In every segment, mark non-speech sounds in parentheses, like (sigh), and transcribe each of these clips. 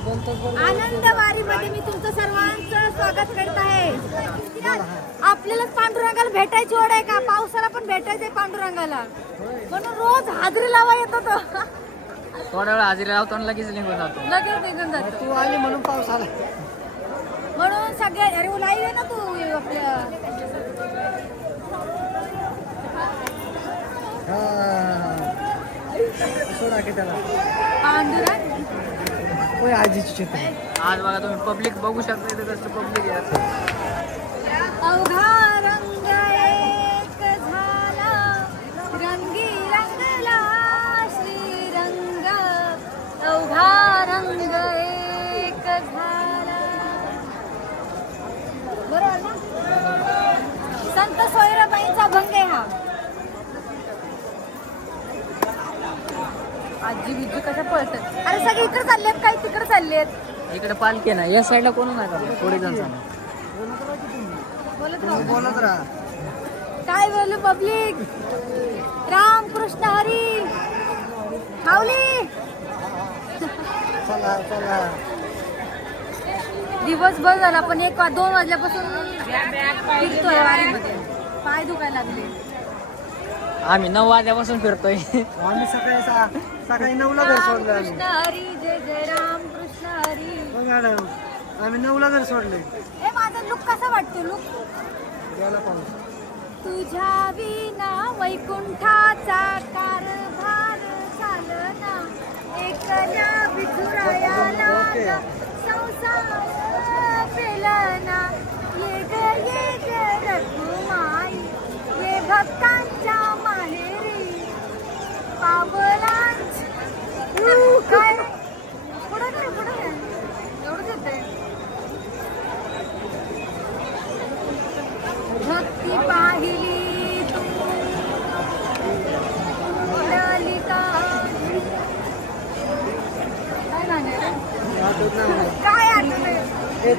आनंद वारीमध्ये मी तुमचं सर्वांचं स्वागत करत आहे. आपल्याला पांडुरंगाला भेटायची ओढ आहे का? पावसाला पण भेटायचंय पांडुरंगाला. म्हणून रोज हाजरी लावा येतो तो थोडा वेळ हजेरी लावतो आणि लगेच निघून जातो. लगेच निघून जातो. तू आली म्हणून पाऊस आला. म्हणून सगळ्या अरे लाईव्ह आहे ना तू? आपलं सोडा की त्याला. पांडुरंग होय आजीची चित्र आज बघा तुम्ही पब्लिक बघू शकता इथे कसं पब्लिक आहे अवघा रंग एक झाला रंगी रंगला श्रीरंग. अवघा रंग एक झाला. बरोबर ना? संत सोयराबाईंचा भंग आहे हा. आजी बिजी कशा पळतात? अरे सगळे इकडे चाललेत काही तिकडे चाललेत. इकडे पालखी ना या साईडला कोण नाही का थोडे जण चालले बोलत राहू. बोलत राहा. काय बोलू पब्लिक राम कृष्ण हरी. माऊली. चला चला. दिवसभर झाला पण एक वा- दोन वाजल्यापासून फिरतोय वारीमध्ये पाय दुखायला लागले. आम्ही नऊ वाजल्यापासून फिरतोय. आम्ही सकाळी सा- सकाळी नऊला घर सोडलं आम्ही. कृष्ण हरी जय जय राम कृष्ण हरी. हो मॅडम आम्ही नऊला घर सोडले. हे माझा लुक कसा वाटतो लुक गेला पाऊस तुझ्या विना वैकुंठाचा कारभार चालना. एकल्या विठुरायाला संसार पेलना ये ग ये ग रघुमाई ये भक्तांच्या माहेरी पावलांच ऊ, काय पुढं काय पुढं काय एवढंच येतंय भक्ती पाहिली तू उडाली का काय गाणं आहे रे? आठवत नाही मला. काय आठवलंय?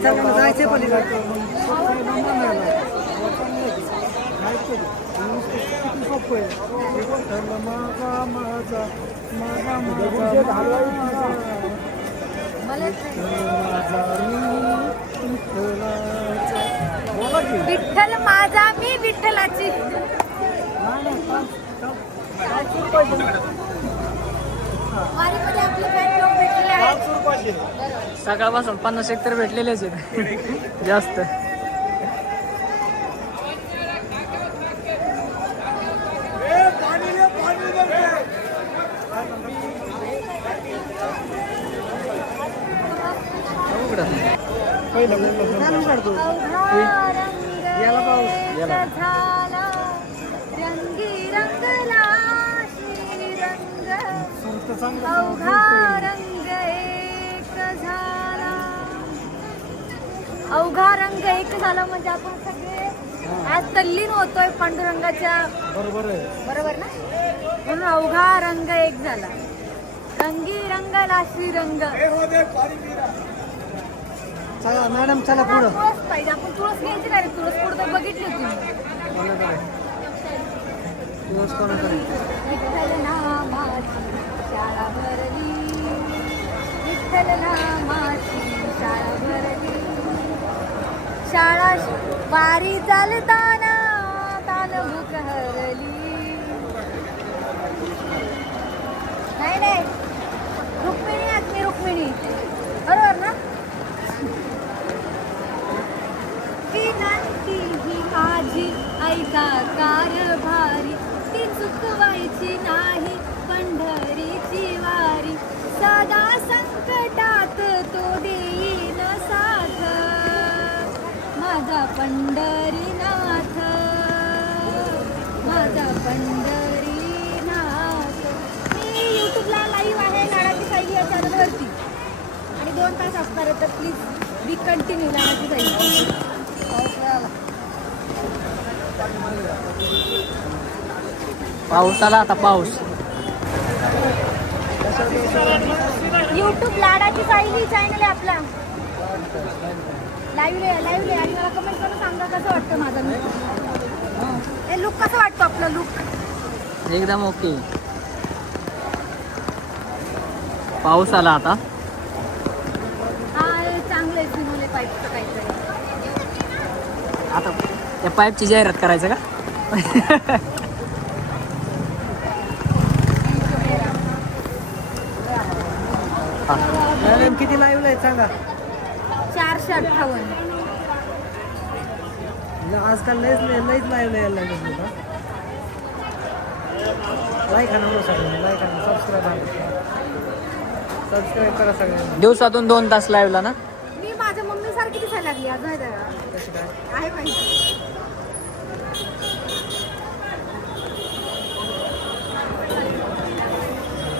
विठ्ठल माझा मी विठ्ठलाची. सकाळपासून पन्नास एक तर भेटलेलेच आहेत. जास्त. पहिलं याला पाऊस. एक अवघा रंग एक झाला. अवघा रंग एक झाला म्हणजे आपण सगळे आज तल्लीन होतोय पांडुरंगाच्या. बरोबर आहे. बरोबर ना? म्हणून अवघा रंग एक झाला. रंगी रंगला श्रीरंग. चला मॅडम चला पुढं. तुळस पाहिजे. आपण तुळस घ्यायची नाही रे तुळस पुढे बघितली होती कोणाकडे दिवस कोणाकडे विठ्ठल नामाची शाळा भरली विठ्ठल नामाची शाळा भरली शाळा पारी चालताना तालमुख हरली. नाही नाही. रुक्मिणी आत्मी रुक्मिणी? बरोबर ना? विनंती ही माझी ऐका कारभारी ती चुकवायची नाही पंढरी. सदा संकटात तो देईन साथ. माझा पंढरीनाथ. माझा पंढरीनाथ. मी यूट्यूबला लाईव्ह आहे लाडाची साई या चॅनलवरती आणि दोन तास असणार आहे तर प्लीज बी कंटिन्यू लाडाची साई पाऊस आला आता पाऊस. युट्यूब लाडाची सायली चॅनल आहे आपला. लाईव्ह लाईव्ह आणि मला कमेंट करून सांगा कसं वाटतं माझा लुक हे लुक कसं वाटतं आपलं लुक एकदम ओके पाऊस आला आता. पाईपचं काहीतरी. आता त्या पाईपची जाहिरात करायचं का? (laughs) मॅडम किती लाईव्ह आहे सांगा. चारशे अठ्ठावन्न. आजकाल लयच लयच लाईव्ह यायला लागले लाईक आणा सगळ्यांनी लाईक आणा सबस्क्राईब सबस्क्राईब करा सगळ्यांनी. दिवसातून दोन तास लाईव्हला ना? मी माझ्या मम्मी सारखी दिसायला लागली आज आहे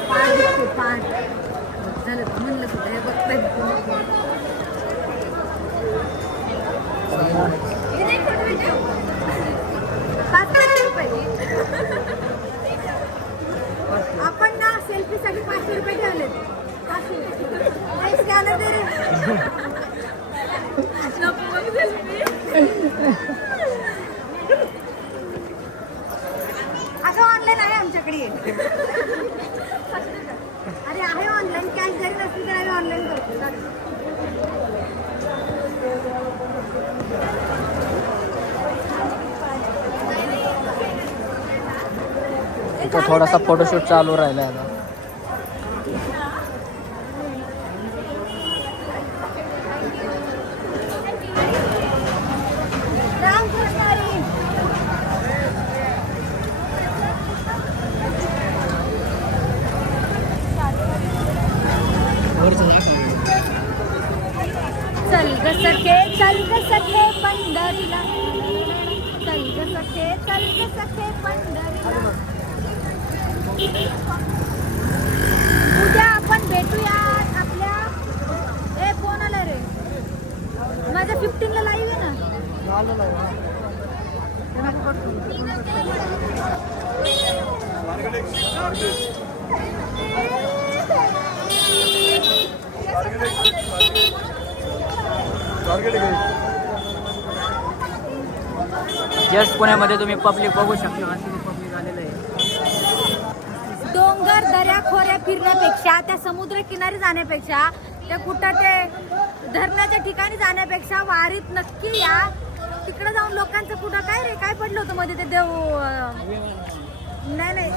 पाठ पाठ. झालं का? म्हणलं सुद्धा हे बघताय थोडासा फोटोशूट चालू राहिला आता. उद्या आपण भेटूया आपल्या ए फोन आला रे? माझ्या फिफ्टीनला लाईव्ह आहे ना? जस्ट पुण्यामध्ये तुम्ही पब्लिक बघू शकता. फिरण्यापेक्षा त्या समुद्र किनारी जाण्यापेक्षा त्या कुठं ते धरणाच्या ठिकाणी जाण्यापेक्षा वारीत नक्की या. तिकडे जाऊन लोकांचं कुठं काय रे? काय पडलं होतं मध्ये ते देव? नाही नाही.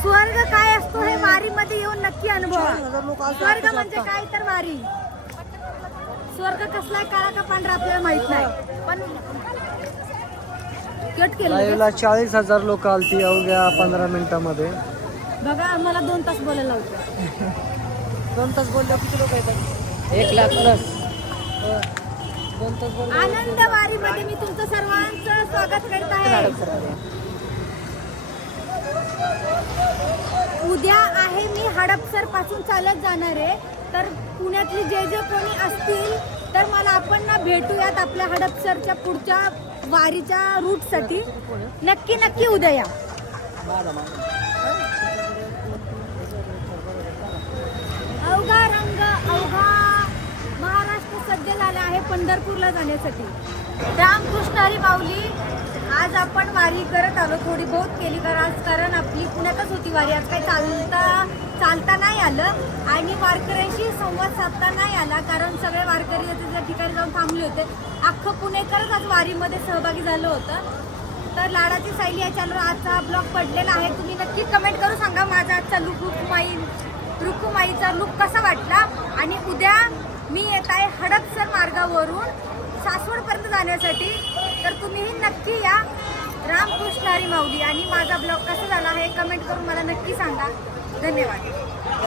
स्वर्ग काय असतो हे वारीमध्ये येऊन नक्की अनुभवा. स्वर्ग म्हणजे काय तर वारी. स्वर्ग कसला आहे, काळा का पांढरा आपल्याला माहीत नाही. पण कट केलं. चाळीस हजार लोक आलती अवघ्या पंधरा मिनिटामध्ये. बघा आम्हाला दोन तास बोलायला होतं दोन तास बोलल्या किती लोक येतात एक लाख प्लस दोन तास बोलले आनंद वारीमध्ये मी तुमचं सर्वांचं स्वागत करत आहे. उद्या आहे मी हडपसरपासून चालत जाणार आहे. तर पुण्यातले जे जे कोणी असतील तर मला आपण ना भेटूयात आपल्या हडपसरच्या पुढच्या वारीच्या रूटसाठी नक्की नक्की उद्या या अवघा रंग अवघा महाराष्ट्र सज्ज झाला आहे पंढरपूरला जाण्यासाठी. रामकृष्ण हरी माऊली आज आपण वारी करत आलो थोडी बहुत केली कारण आज कारण आपली पुण्यातच होती वारी आज काही चालता चालता नाही आलं. आणि वारकऱ्यांशी संवाद साधता नाही आला कारण सगळे वारकरी त्या त्या ठिकाणी जाऊन थांबले होते. अख्खं पुणेकरच आज वारीमध्ये सहभागी झालं होतं. तर लाडाची सायली या चॅनलवर आजचा ब्लॉग पडलेला आहे. तुम्ही नक्की कमेंट करून सांगा माझा आजचा लुक रुकुमाई रुकुमाईचा लुक कसा वाटला? आणि उद्या मी येत आहे हडपसर मार्गावरून सासवडपर्यंत जाण्यासाठी. तर तुम्हीही नक्की या. रामकृष्ण हरी माऊली. आणि माझा ब्लॉग कसा झाला हे कमेंट करून मला नक्की सांगा. धन्यवाद.